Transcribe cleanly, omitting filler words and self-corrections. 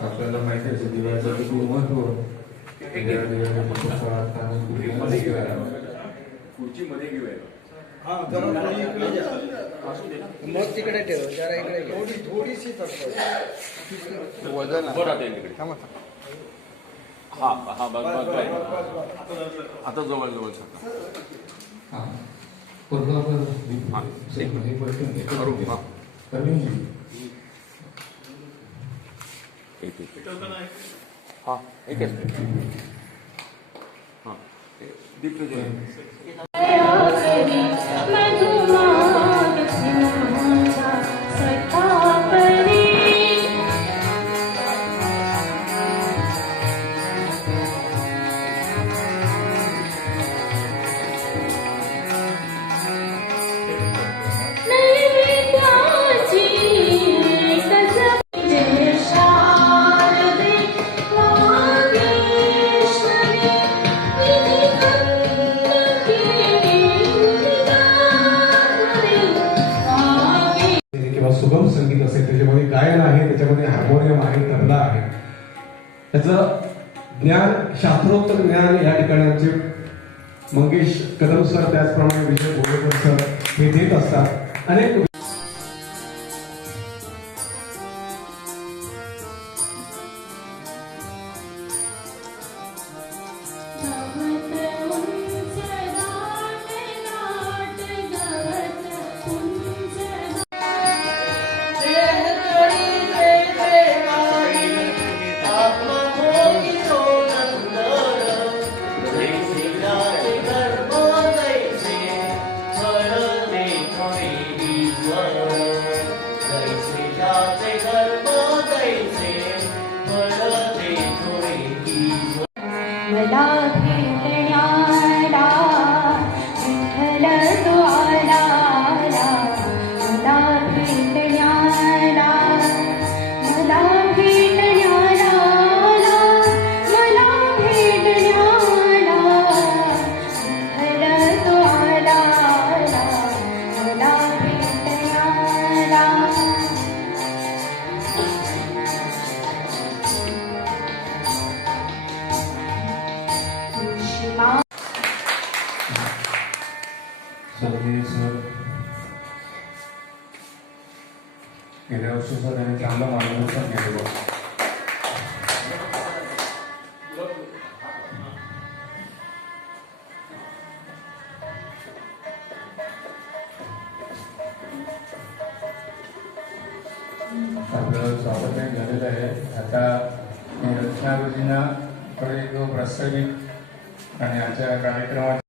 आपल्याला माहिती आहे दिव्याचं किती महत्व खुर्चीमध्ये घेऊया. मग तिकडे ठेव जरा इकडे थोडीशी वजन हा हा बघ आता जवळ जवळ हा एक हा दिग्विजय सुगम संगीत असेल, त्याच्यामध्ये गायन आहे, त्याच्यामध्ये हार्मोनियम आहे, तबला आहे, त्याचं ज्ञान, शास्त्रोत्तर ज्ञान या ठिकाणचे मंगेश कदम सर, त्याचप्रमाणे विजय भोगेकर सर हे देत असतात. अनेक मला भेटण्याला विठ्ठल तो आला, मला भेटण्याला, मला भेटण्याला, मला भेटण्याला विठ्ठल तो आला, मला भेटण्याला. गेल्या वर्षी सर त्यांनी चांगलं मार्गदर्शन केलं. आपलं स्वागत झालेलं आहे. आता रचना योजनाकडे जो प्रास्ताविक आणि आजच्या कार्यक्रमात